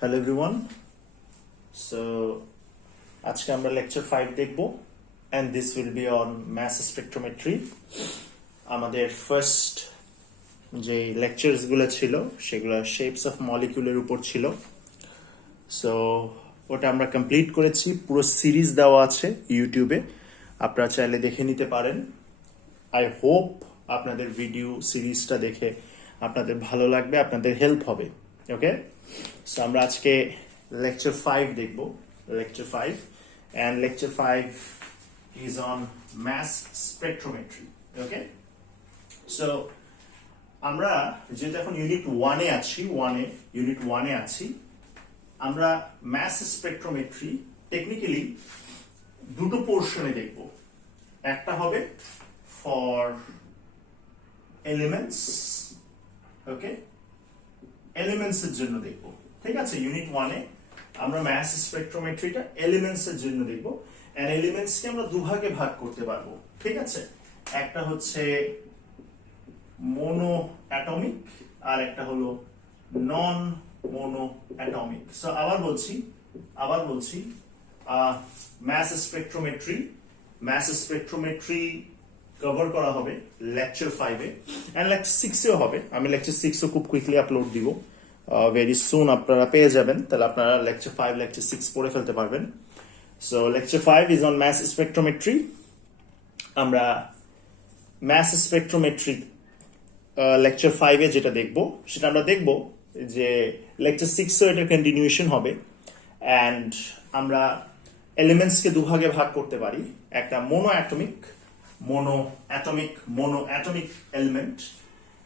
Hello everyone. So আজকে আমরা lecture 5 দেখব and this will be on mass spectrometry. আমাদের ফার্স্ট যে লেকচারস গুলো ছিল সেগুলো শেপস অফ মলিকিউলের উপর ছিল। সো ওটা আমরা কমপ্লিট করেছি, পুরো সিরিজ দেওয়া আছে ইউটিউবে, আপনারা চাইলে দেখে নিতে পারেন। আই হোপ আপনাদের ভিডিও সিরিজটা দেখে আপনাদের ভালো লাগবে, আপনাদের হেল্প হবে। ওকে, সো আমরা আজকে লেকচার 5 দেখব, lecture 5, and lecture 5 is on mass spectrometry. Okay, so আমরা যেটা এখন ইউনিট 1 এ আছি, ইউনিট 1 এ আছি, আমরা ম্যাস স্পেকট্রোমেট্রি টেকনিক্যালি দুটো পোর্শনে দেখব। একটা হবে ফর এলিমেন্টস, ওকে, এলিমেন্টস এর জন্য দেখব, ঠিক আছে। ইউনিট 1 এ আমরা ম্যাস স্পেকট্রোমেট্রিটা এলিমেন্টস এর জন্য দেখব, এন্ড এলিমেন্টস কে আমরা দুভাগে ভাগ করতে পারবো, ঠিক আছে। একটা হচ্ছে মোনো অ্যাটমিক আর একটা হলো নন মোনো অ্যাটমিক। সো আবার বলছি ম্যাস স্পেকট্রোমেট্রি কভার করা হবে লেকচার 5 এ, এন্ড লেকচার 6 এও হবে। আমি লেকচার 6 ও খুব কুইকলি আপলোড দিব, ভেরি সুন আপনারা পেয়ে যাবেন, তাহলে আপনারা লেকচার 5 লেকচার 6 পড়ে ফেলতে পারবেন। So lecture 5 is on mass spectrometry. আমরা ম্যাস স্পেকট্রোমেট্রি লেকচার 5 এ যেটা দেখব সেটা আমরা দেখব যে লেকচার 6 এর এটা কন্টিনিউয়েশন হবে, এন্ড আমরা এলিমেন্টস কে দুভাগে ভাগ করতে পারি, একটা mono atomic element,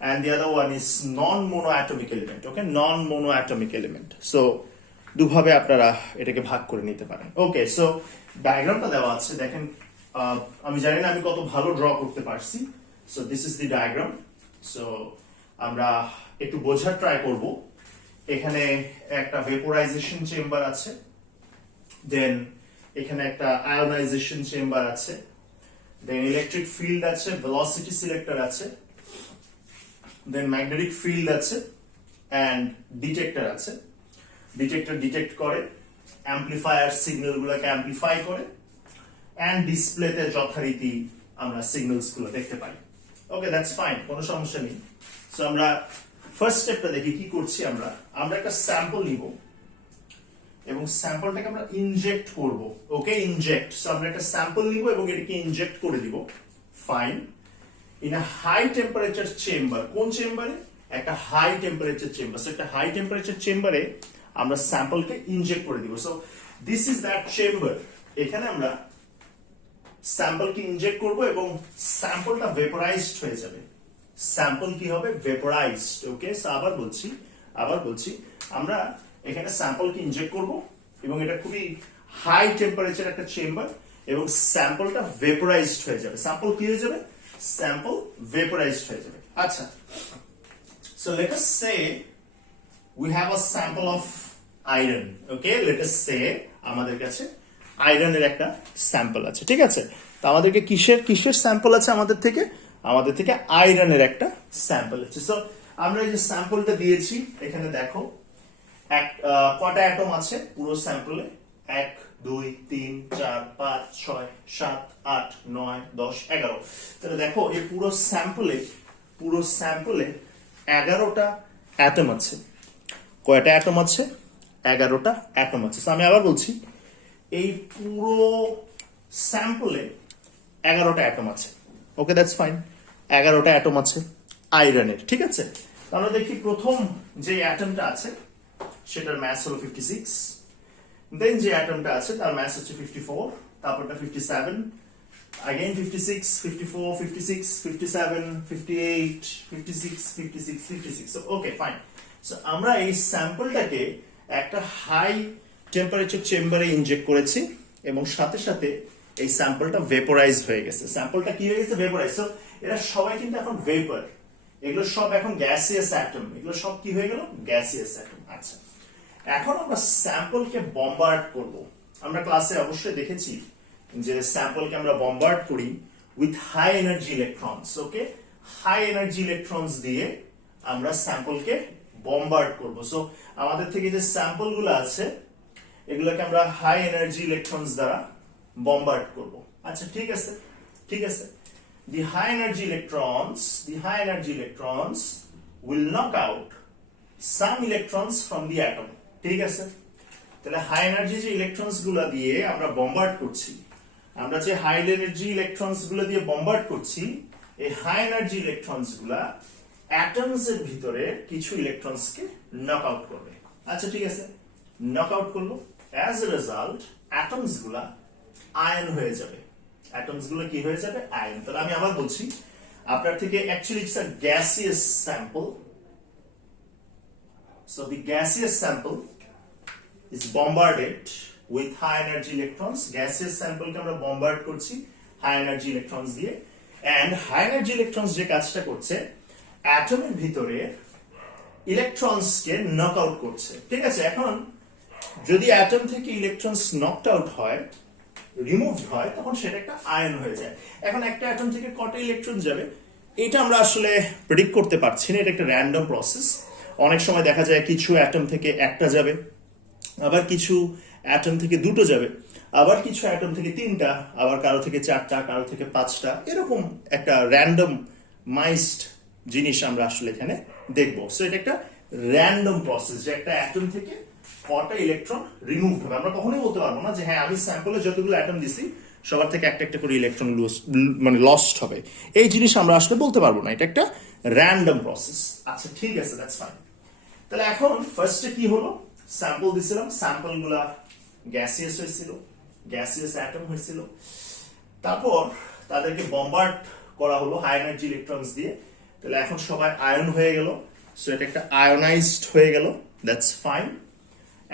and the other one is non-monoatomic element. Okay, non-monoatomic element. So দুভাবে আপনারা এটাকে ভাগ করে নিতে পারেন। ওকে, সো ডায়াগ্রামটা দেওয়া আছে, দেখেন। আমি জানি না আমি কত ভালো ড্র করতে পারছি। So this is the diagram. So আমরা একটু বোঝার ট্রাই করব। এখানে একটা ভেপোরাইজেশন চেম্বার আছে, দেন এখানে একটা আয়োনাইজেশন চেম্বার আছে, দেন ইলেকট্রিক ফিল্ড আছে, ভেলোসিটি সিলেক্টর আছে, দেন ম্যাগনেটিক ফিল্ড আছে, এন্ড ডিটেক্টর আছে। ডিটেক্টর ডিটেক্ট করে, অ্যাম্পলিফায়ার সিগন্যাল গুলোকে অ্যাম্পলিফাই করে, এন্ড ডিসপ্লেতে যথারীতি আমরা সিগন্যালস গুলো দেখতে পাই। ওকে, দ্যাটস ফাইন, কোনো সমস্যা নেই। সো আমরা ফার্স্ট স্টেপটা দেখি কি করছি। আমরা একটা স্যাম্পল নিব এবং স্যাম্পলটাকে আমরা ইনজেক্ট করব। ওকে, ইনজেক্ট। সো আমরা একটা স্যাম্পল নিব এবং এটাকে ইনজেক্ট করে দিব। Fine, in a high temperature chamber। কোন চেম্বারে? একটা হাই টেম্পারেচার চেম্বার। সো একটা হাই টেম্পারেচার চেম্বারে আমরা স্যাম্পলকে ইনজেক্ট করে দিব। So this is that chamber. এখানে আমরা স্যাম্পলকে ইনজেক্ট করব এবং স্যাম্পলটা ভেপোরাইজড হয়ে যাবে। স্যাম্পল কি হবে? ভেপোরাইজড। ওকে, সো আবার বলছি আমরা এখানে স্যাম্পলকে ইনজেক্ট করব এবং এটা খুবই হাই টেম্পারেচার একটা চেম্বার, এবং স্যাম্পলটা ভেপোরাইজড হয়ে যাবে। স্যাম্পল কি হয়ে যাবে? স্যাম্পল ভেপোরাইজড হয়ে যাবে। আচ্ছা, so let us say we have a sample of iron. Okay, let us say আমাদের কাছে আয়রনের একটা স্যাম্পল আছে, ঠিক আছে। তো আমাদেরকে কিসের স্যাম্পল আছে? আমাদের থেকে আয়রনের একটা স্যাম্পল আছে। সো আমরা এই যে স্যাম্পলটা দিয়েছি, এখানে দেখো কটা অ্যাটম আছে পুরো স্যাম্পলে? 1 2 3 4 5 6 7 8 9 10 11। তাহলে দেখো এই পুরো স্যাম্পলে 11টা অ্যাটম আছে। কয়টা অ্যাটম আছে? 11টা অ্যাটম আছে। আমি আবার বলছি, এই পুরো স্যাম্পলে 11টা অ্যাটম আছে। ওকে, দ্যাটস ফাইন, 11টা অ্যাটম আছে আয়রনের, ঠিক আছে। আমরা দেখি প্রথম যে অ্যাটমটা আছে সেটার ম্যাস হলো 56, দেন যে অ্যাটমটা আছে তার ম্যাস হচ্ছে 54, তারপরটা 57, again 56 54 56 57 58 56 56 56। So okay, fine. So আমরা এই স্যাম্পলটাকে একটা হাই টেম্পারেচার চেম্বারে ইনজেক্ট করেছি এবং সাথে সাথে এই স্যাম্পলটা ভেপোরাইজ হয়ে গেছে। স্যাম্পলটা কি হয়ে গেছে? ভেপোরাইজ। সো এরা সবাই কিন্তু এখন ভেপার, এগুলো সব এখন গ্যাসিয়াস অ্যাটম, এগুলো সব কি হয়ে গেল? Gaseous atom. আচ্ছা, এখন আমরা স্যাম্পলকে বম্বার্ড করব। আমরা ক্লাসে অবশ্যই দেখেছি যে স্যাম্পলকে আমরা বম্বার্ড করি with high energy electrons. Okay, high energy electrons দিয়ে আমরা স্যাম্পলকে বম্বার্ড করব। সো আমাদের থেকে যে স্যাম্পল গুলো আছে এগুলোকে আমরা হাই এনার্জি ইলেকট্রনস দ্বারা বম্বার্ড করব। আচ্ছা ঠিক আছে, ঠিক আছে। The high energy electrons will knock out some electrons from the atom. ঠিক আছে, তাহলে হাই এনার্জি যে ইলেকট্রনস গুলো দিয়ে আমরা বম্বার্ড করছি, আমরা যে হাই এনার্জি ইলেকট্রনস গুলো দিয়ে বম্বার্ড করছি, এই হাই এনার্জি ইলেকট্রনস গুলা অ্যাটমস এর ভিতরে কিছু ইলেকট্রনস কে নক আউট করবে। আচ্ছা ঠিক আছে, নক আউট করলো, অ্যাজ এ রেজাল্ট অ্যাটমস গুলা আয়ন হয়ে যাবে। অ্যাটমস গুলো কি হয়ে যাবে? আয়ন। তাহলে আমি আবার বলছি, আপনার থেকে actually it's a gaseous sample. So the gaseous sample is bombarded with high energy electrons. Gaseous sample কে আমরা bombard করছি high energy electrons দিয়ে, and high energy electrons যে কাজটা করছে অ্যাটমের ভিতরে ইলেকট্রনস কে নক আউট করছে। ঠিক আছে, এখন যদি অ্যাটম থেকে ইলেকট্রনস নকড আউট হয়, রিমুভড হয়, তখন সেটা একটা আয়ন হয়ে যায়। এখন একটা অ্যাটম থেকে কটা ইলেকট্রন যাবে এটা আমরা আসলে প্রেডিক্ট করতে পারছি না, এটা একটা র্যান্ডম প্রসেস। অনেক সময় দেখা যায় কিছু অ্যাটম থেকে একটা যাবে, আবার কিছু অ্যাটম থেকে দুটো যাবে, আবার কিছু অ্যাটম থেকে তিনটা, আবার কারো থেকে চারটা, কারো থেকে পাঁচটা, এরকম একটা র্যান্ডম মাইজড জিনিস আমরা আসলে এখানে দেখবো। সো এটা একটা র্যান্ডম প্রসেস যে একটা অ্যাটম থেকে কটা ইলেকট্রন রিমুভ হবে। আমরা কখনোই বলতে পারবো না যে হ্যাঁ আমি স্যাম্পলে যতগুলো অ্যাটম দিছি সবার থেকে একটা একটা করে ইলেকট্রন মানে লস্ট হবে, এই জিনিস আমরা আসলে বলতে পারবো না, এটা একটা র্যান্ডম প্রসেস। আচ্ছা ঠিক আছে, দ্যাটস ফাইন। তাহলে এখন ফার্স্টে কি হলো, স্যাম্পল দিছিলাম, স্যাম্পল গুলা গ্যাসিয়াস হয়েছিল, গ্যাসিয়াস অ্যাটম হয়েছিল, তারপর তাদেরকে বম্বার্ড করা হলো হাই এনার্জি ইলেকট্রনস দিয়ে। তাহলে এখন সবাই আয়ন হয়ে গেল, সো এটা একটা আয়নাইজড হয়ে গেল, দ্যাটস ফাইন।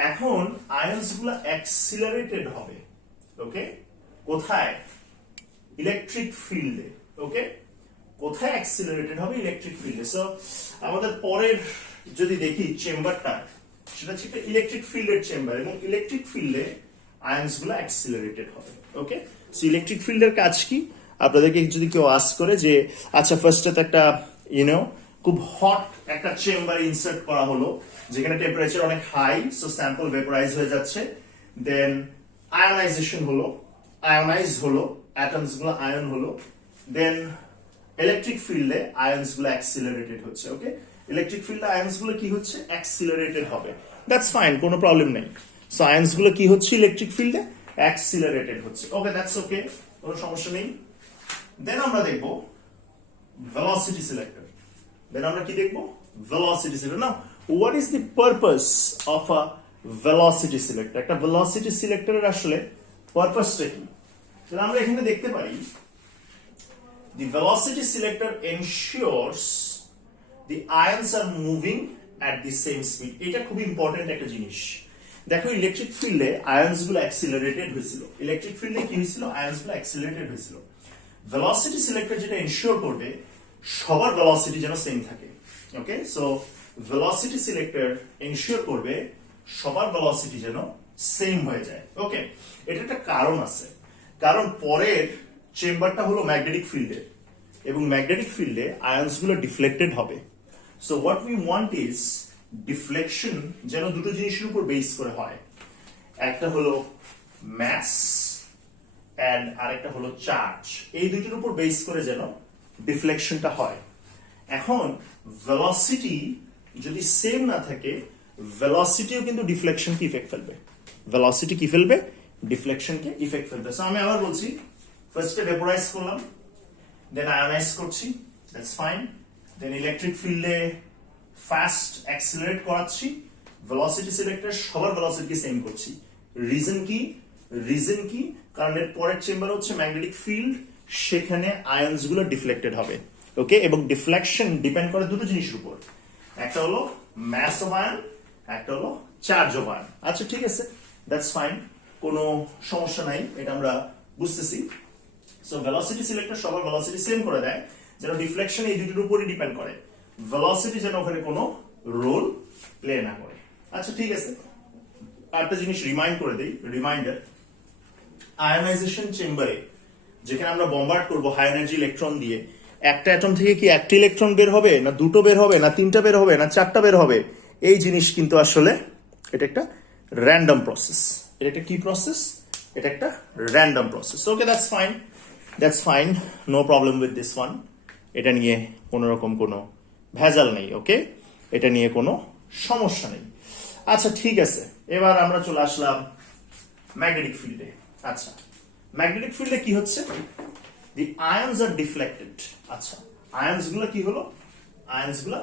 এখন আয়নস গুলা অ্যাক্সিলারেটেড হবে, ওকে, কোথায়? ইলেকট্রিক ফিল্ডে। ওকে, কোথায় অ্যাক্সিলারেটেড হবে? ইলেকট্রিক ফিল্ডে। সো আমাদের পরের যদি দেখি চেম্বারটা, সেটা হচ্ছে একটা ইলেকট্রিক ফিল্ডের চেম্বার, এবং ইলেকট্রিক ফিল্ডে আয়নস গুলো অ্যাক্সিলারেটেড হবে। ওকে, সো ইলেকট্রিক ফিল্ডের কাজ কি? আপনাদেরকে যদি কেউ আস্ক করে যে আচ্ছা ফার্স্টে তো একটা খুব হট একটা চেম্বার ইনসার্ট করা হলো যেখানে টেম্পারেচার অনেক হাই, সো স্যাম্পল ভেপোরাইজ হয়ে যাচ্ছে, দেন আয়নাইজেশন হলো, আয়নাইজ হলো, অ্যাটমস গুলো আয়ন হলো, দেন ইলেকট্রিক ফিল্ডে আয়নস গুলো অ্যাক্সিলারেটেড হচ্ছে। ওকে, ইলেকট্রিক ফিল্ডে আয়নস গুলো কি হচ্ছে? অ্যাক্সিলারেটেড হবে, দ্যাটস ফাইন, কোনো প্রবলেম নেই। সো আয়নস গুলো কি হচ্ছে ইলেকট্রিক ফিল্ডে? অ্যাক্সিলারেটেড হচ্ছে। ওকে, দ্যাটস ওকে, কোনো সমস্যা নেই। দেন আমরা দেখবো ভেলোসিটি সিলেক্টর। দেন আমরা কি দেখবো? Velocity selector. Now what is the purpose of a velocity selector? একটা ভেলোসিটি সিলেক্টরের আসলে পারপাসটা কি? তাহলে আমরা এখানে দেখতে পারি the velocity selector ensures the ions are moving at the same speed. এটা খুব ইম্পর্টেন্ট একটা জিনিস। দেখো ইলেকট্রিক ফিল্ডে আয়নস গুলো অ্যাক্সিলারেটেড হয়েছিল, ইলেকট্রিক ফিল্ডে কি হয়েছিল? আয়নস গুলো অ্যাক্সিলারেটেড হয়েছিল। ভেলোসিটি সিলেক্টর যেটা এনশিওর করবে সবার ভেলোসিটি যেন সেম থাকে। ওকে, সো ভেলোসিটি সিলেক্টর এনশিওর করবে সবার ভেলোসিটি যেন সেম হয়ে যায়। ওকে, এটা একটা কারণ আছে, কারণ পরের চেম্বারটা হলো ম্যাগনেটিক ফিল্ডে, এবং ম্যাগনেটিক ফিল্ডে আয়নস গুলো ডিফ্লেক্টেড হবে। So what we want is deflection যেন দুটো জিনিসের উপর বেস করে হয়, একটা হলো ম্যাস এন্ড আরেকটা হলো চার্জ, এই দুটোর উপর বেস করে যেন ডিফ্লেকশনটা হয়। এখন ভেলোসিটি যদি সেম না থাকে, ভেলোসিটিও কিন্তু ডিফ্লেকশনকে ইফেক্ট ফেলবে, ভেলোসিটি কি ফেলবে? ডিফ্লেকশনকে ইফেক্ট ফেলবে। সো আমি আবার বলছি, ফার্স্টে ভেপোরাইজ করলাম, দেন আয়নাইজ করছি, দ্যাটস ফাইন, দেন ইলেকট্রিক ফিল্ডে ফাস্ট অ্যাক্সিলারেট করাচ্ছি, ভেলোসিটি সিলেক্টর সবার ভেলোসিটি সেম করছি। রিজন কি? রিজন কি? কারণ এর পরের চেম্বার হচ্ছে ম্যাগনেটিক ফিল্ড, সেখানে আয়নস গুলো ডিফ্লেক্টেড হবে। ওকে, এবং ডিফ্লেকশন ডিপেন্ড করে দুটো জিনিসের উপর, একটা হলো ম্যাস অফ আয়ন, একটা হলো চার্জ অফ আয়ন। আচ্ছা ঠিক আছে, দ্যাটস ফাইন, কোনো সমস্যা নাই, এটা আমরা বুঝতেছি। সো ভেলোসিটি সিলেক্টর সবার ভেলোসিটি সেম করে দেয়, যেন ডিফ্লেকশন এই দুটোর উপরই ডিপেন্ড করে, ভেলোসিটি যেন ওখানে কোনো রোল প্লে না করে। আচ্ছা ঠিক আছে, আরেকটা জিনিস রিমাইন্ড করে দেই, রিমাইন্ডার, আয়নাইজেশন চেম্বারে যেখানে আমরা বম্বার্ড করবো হাই এনার্জি ইলেকট্রন দিয়ে, একটা অ্যাটম থেকে কি একটা ইলেকট্রন বের হবে, না দুটো বের হবে, না তিনটা বের হবে, না চারটা বের হবে, এই জিনিস কিন্তু আসলে এটা একটা র্যান্ডম প্রসেস। এটা একটা কি প্রসেস? এটা একটা random process. Okay, that's fine, no problem with this one. এটা নিয়ে কোনো রকম কোনো ভেজাল নেই। ওকে, এটা নিয়ে কোনো সমস্যা নেই। আচ্ছা ঠিক আছে, এবার আমরা চলে আসলাম ম্যাগনেটিক ফিল্ডে। আচ্ছা, ম্যাগনেটিক ফিল্ডে কি হচ্ছে? The ions are deflected. আচ্ছা, আয়নস গুলো কি হলো? আয়নস গুলো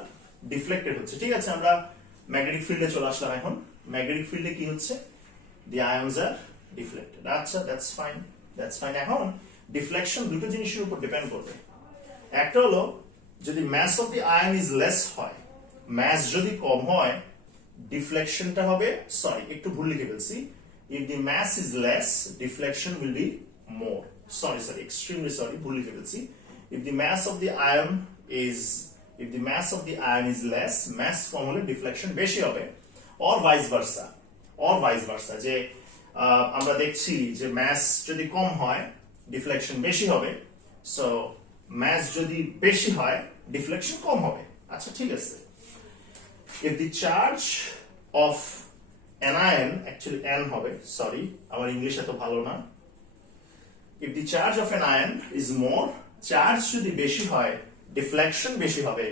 ডিফ্লেক্টেড হচ্ছে। ঠিক আছে, আমরা ম্যাগনেটিক ফিল্ডে চলে আসলাম। এখন ম্যাগনেটিক ফিল্ডে কি হচ্ছে? The ions are deflected. আচ্ছা, দ্যাটস ফাইন। এখন ডিফ্লেকশন দুটো জিনিসের উপর ডিপেন্ড করবে। একটা হলো যদি mass of the ion is less হয়, ম্যাস যদি কম হয়, ডিফ্লেকশনটা হবে, সরি একটু ভুল লিখে ফেলছি, if the mass is less deflection will be more. Sorry, extremely sorry, ভুল লিখে ফেলছি। if the mass of the ion is less, mass কম হলে ডিফ্লেকশন বেশি হবে, or vice versa, যে আমরা দেখছি যে ম্যাস যদি কম হয় ডিফ্লেকশন বেশি হবে, সো ম্যাস যদি বেশি হয় ডিফ্লেকশন কম হবে। আচ্ছা ঠিক আছে, if the charge of an ion, actually n হবে, সরি আমার ইংলিশ এত ভালো না, if the charge of an ion is more, charge যদি বেশি হয় ডিফ্লেকশন বেশি হবে,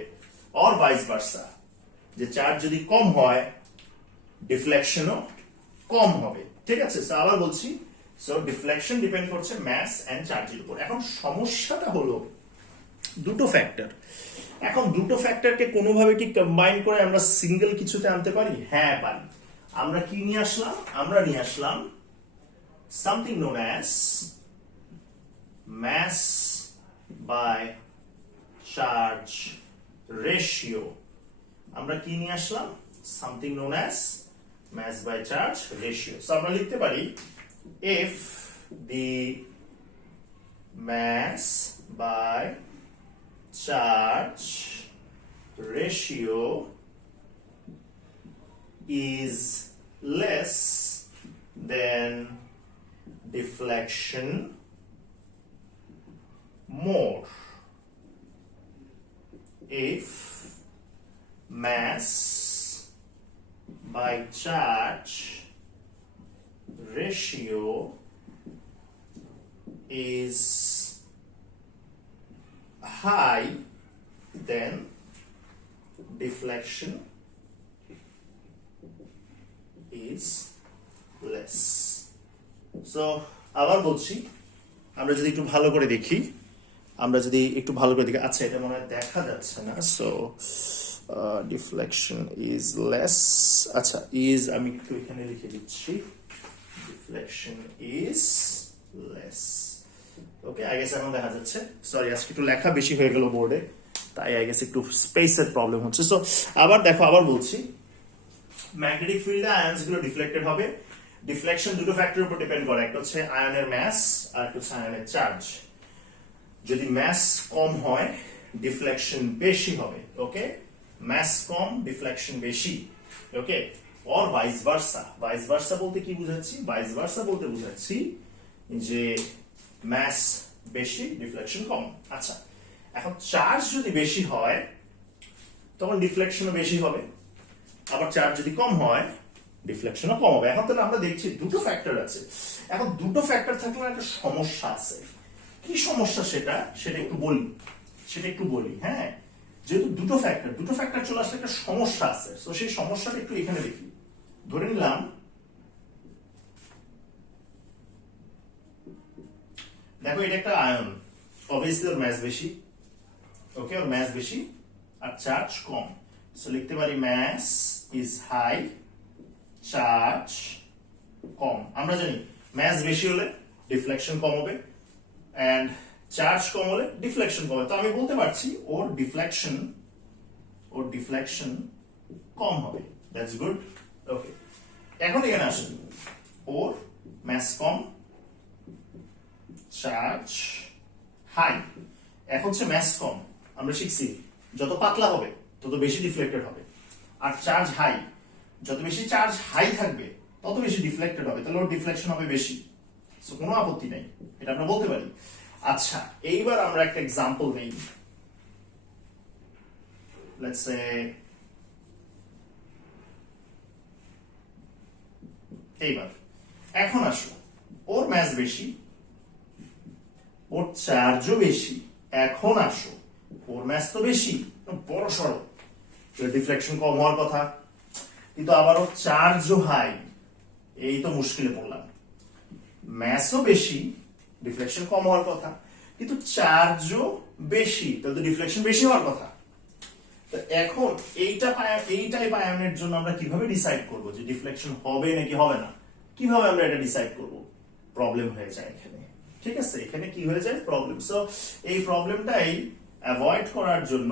or vice versa, যে চার্জ যদি কম হয় ডিফ্লেকশনও কম হবে। ঠিক আছে, সো আবার বলছি, সো ডিফ্লেকশন ডিপেন্ড করছে ম্যাস এন্ড চার্জের উপর। এখন সমস্যাটা হলো দুটো ফ্যাক্টর। এখন দুটো ফ্যাক্টরকে কোনোভাবে কি কম্বাইন করে আমরা সিঙ্গেল কিছুতে আনতে পারি? হ্যাঁ পারি। আমরা কি নিয়ে আসলাম? আমরা নিয়ে আসলাম something known as mass by charge ratio। আমরা কি নিয়ে আসলাম? Something known as mass by charge ratio। So আমরা লিখতে পারি if the mass by charge ratio is less than deflection more, if mass by charge ratio is high, then deflection is less. So আবার বলছি, আমরা যদি একটু ভালো করে দেখি, আচ্ছা এটা মনে হয় দেখা যাচ্ছে না, সো ডিফ্লেকশন ইজ লেস। আচ্ছা, ইজ আমি একটু এখানে লিখে দিচ্ছি, deflection is less. Okay, I guess এখন দেখা যাচ্ছে। সরি, আজকে একটু লেখা বেশি হয়ে গেল বোর্ডে, তাই আই গেস একটু স্পেসের প্রবলেম হচ্ছে। সো আবার দেখো, আবার বলছি, ম্যাগনেটিক ফিল্ডে আয়নস গুলো ডিফ্লেক্টেড হবে। ডিফ্লেকশন দুটো ফ্যাক্টরের উপর ডিপেন্ড করে, একটা হচ্ছে আয়নের ম্যাস আর একটা হচ্ছে আয়নের চার্জ। যদি ম্যাস কম হয় ডিফ্লেকশন বেশি হবে। ওকে, ম্যাস কম ডিফ্লেকশন বেশি। ওকে, অর ভাইস ভার্সা বলতে কি বুঝাচ্ছি? ভাইস ভার্সা বলতে বুঝাচ্ছি যে ম্যাস বেশি ডিফ্লেকশন কম। আচ্ছা, এখন চার্জ যদি বেশি হয় তখন ডিফ্লেকশনও বেশি হবে, আবার চার্জ যদি কম হয় ডিফ্লেকশনও কম হবে। এখন তাহলে আমরা দেখছি দুটো ফ্যাক্টর আছে। এখন দুটো ফ্যাক্টর থাকলে একটা সমস্যা আছে। কি সমস্যা সেটা একটু বলি। হ্যাঁ, যেহেতু দুটো ফ্যাক্টর চলে আসলে একটা সমস্যা আছে, তো সেই সমস্যাটা একটু এখানে দেখি। ধরে নিলাম দেখো এটা একটা আয়ন, অবভিয়াসলি ওর ম্যাস বেশি। ওকে, ওর ম্যাস বেশি আর চার্জ কম, সো লিখতে পারি ম্যাস ইজ হাই, চার্জ কম। আমরা জানি ম্যাস বেশি হলে ডিফ্লেকশন কম হবে এন্ড চার্জ কম হলে ডিফ্লেকশন কম হবে। তো আমি বলতে পারছি ওর ডিফ্লেকশন কম হবে। That's good. ওকে, এখন এখানে আসুন, ওর ম্যাস কম, চার্জ হাই। এখন হচ্ছে ম্যাস কম, আমরা শিখছি যত পাতলা হবে তত বেশি ডিফ্লেক্টেড হবে, আর চার্জ হাই, যত বেশি চার্জ হাই থাকবে তত বেশি ডিফ্লেক্টেড হবে, তাহলে ওর ডিফ্লেকশন হবে বেশি। সো কোনো আপত্তি নাই, এটা আমরা বলতে পারি। আচ্ছা, এইবার আমরা একটা এক্সাম্পল নেই। লেটস সে এইবার এখন আসো, ওর ম্যাস বেশি, ওর চার্জও বেশি, এখন আসো ওর ম্যাস তো বেশি, বড় সড়ো, ডিফ্লেকশন কম হওয়ার কথা, কিন্তু আবার ওর চার্জও হাই, এই তো মুশকিলে পড়লাম। ম্যাসও বেশি, ডিফ্লেকশন কম হওয়ার কথা, কিন্তু চার্জও বেশি, তাহলে তো ডিফ্লেকশন বেশি হওয়ার কথা। তো এখন এই টাইপ আয়নের জন্য আমরা কিভাবে ডিসাইড করব যে ডিফ্লেকশন হবে নাকি হবে না? কিভাবে আমরা এটা ডিসাইড করব? প্রবলেম হয়ে যায় এখানে, ঠিক আছে? এখানে কি হয়ে যায়? প্রবলেম। সো এই প্রবলেমটাই অ্যাভয়েড করার জন্য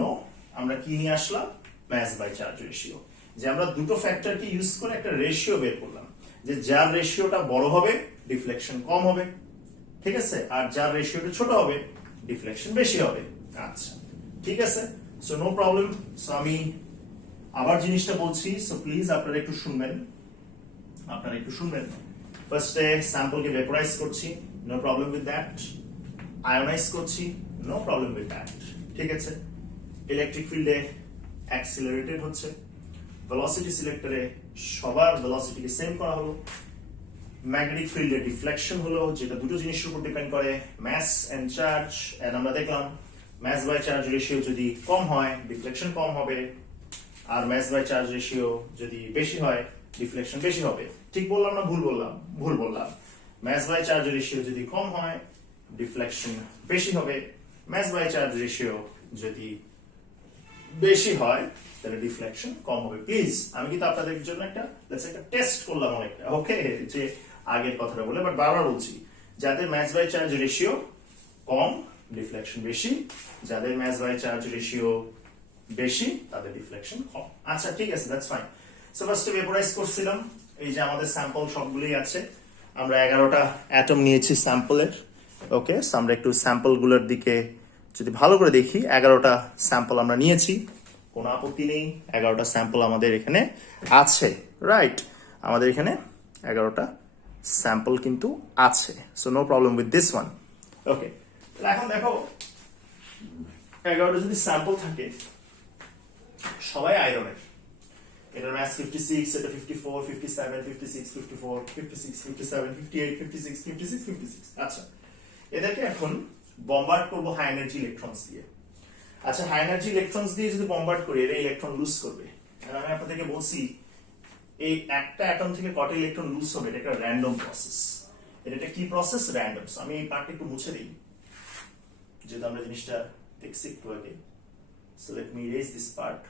আমরা কি নিয়ে আসলাম? Mass by charge ratio. যে আমরা দুটো ফ্যাক্টরকে ইউজ করে একটা রেশিও বের করলাম, যে যার রেশিওটা বড় হবে ডিফ্লেকশন কম হবে, ঠিক আছে, আর যার রেশিওটা ছোট হবে ডিফ্লেকশন বেশি হবে। আচ্ছা, ঠিক আছে, সো নো প্রবলেম। সো আমি আবার জিনিসটা বলছি, সো প্লিজ আপনারা একটু শুনবেন, ফার্স্টে স্যাম্পলকে ভেপোরাইজ করছি, no problem with that. Ionise করছি, নো প্রবলেম উইথ দ্যাট, ঠিক আছে। ইলেকট্রিক ফিল্ডে অ্যাক্সিলারেটেড হচ্ছে, ভেলোসিটি সিলেক্টরে সবার ভেলোসিটিকে সেম করা হলো, ম্যাগনেটিক ফিল্ডে ডিফ্লেকশন হলো, যেটা দুটো জিনিসের উপর ডিপেন্ড করে, ম্যাস এন্ড চার্জ। এন্ড আমরা দেখলাম ম্যাস বাই চার্জ রেশিও যদি কম হয় ডিফ্লেকশন কম হবে, আর ম্যাস বাই চার্জ রেশিও যদি বেশি হয় ডিফ্লেকশন বেশি হবে। ঠিক বললাম না ভুল বললাম? ভুল বললাম। ম্যাস বাই চার্জ রেশিও যদি কম হয় ডিফ্লেকশন বেশি হবে, ম্যাস বাই চার্জ রেশিও যদি বেশি হয় তাহলে ডিফ্লেকশন কম হবে। প্লিজ, আমি কিন্তু আপনাদের জন্য একটা টেস্ট করলাম অনেকটা, ওকে, যে আগের কথাটা বলে, বাট বারবার বলছি, যাদের ম্যাস বাই চার্জ রেশিও কম ডিফ্লেকশন বেশি, যাদের ম্যাস বাই চার্জ রেশিও বেশি তাদের ডিফ্লেকশন কম। আচ্ছা, ঠিক আছে, দ্যাটস ফাইন। সো ফার্স্টে ভেপোরাইজ করছিলাম, এই যে আমাদের স্যাম্পল সবগুলোই আছে, আমরা 11টা অ্যাটম নিয়েছি স্যাম্পলের, ওকে। সো আমরা একটু স্যাম্পল গুলোর দিকে যদি ভালো করে দেখি, 11টা স্যাম্পল আমরা নিয়েছি, কোনো আপত্তি নেই, 11টা স্যাম্পল আমাদের এখানে আছে, রাইট? আমাদের এখানে 11টা স্যাম্পল কিন্তু আছে, so no problem with this one, okay. এখন দেখো 11টা যদি স্যাম্পল থাকে, সবাই আয়রনের, এটার ম্যাস 56, এটা 54, 57, 56, 54, 56, 57, 58, 56, 56, 56। আচ্ছা, এদেরকে এখন বম্বার্ড করব হাই এনার্জি ইলেকট্রনস দিয়ে। আচ্ছা, হাই এনার্জি ইলেকট্রনস দিয়ে যদি বম্বার্ড করি, এরা ইলেকট্রন লুজ করবে। আর আমি আপনাদেরকে বলছি, এই একটা অ্যাটম থেকে কত ইলেকট্রন লুজ হবে এটা একটা র্যান্ডম প্রসেস। এটা কি প্রসেস? র্যান্ডম। আমি এই পার্টটা একটু মুছে দিই, যেহেতু আমরা জিনিসটা দেখছি একটু আগে। So let me erase this part.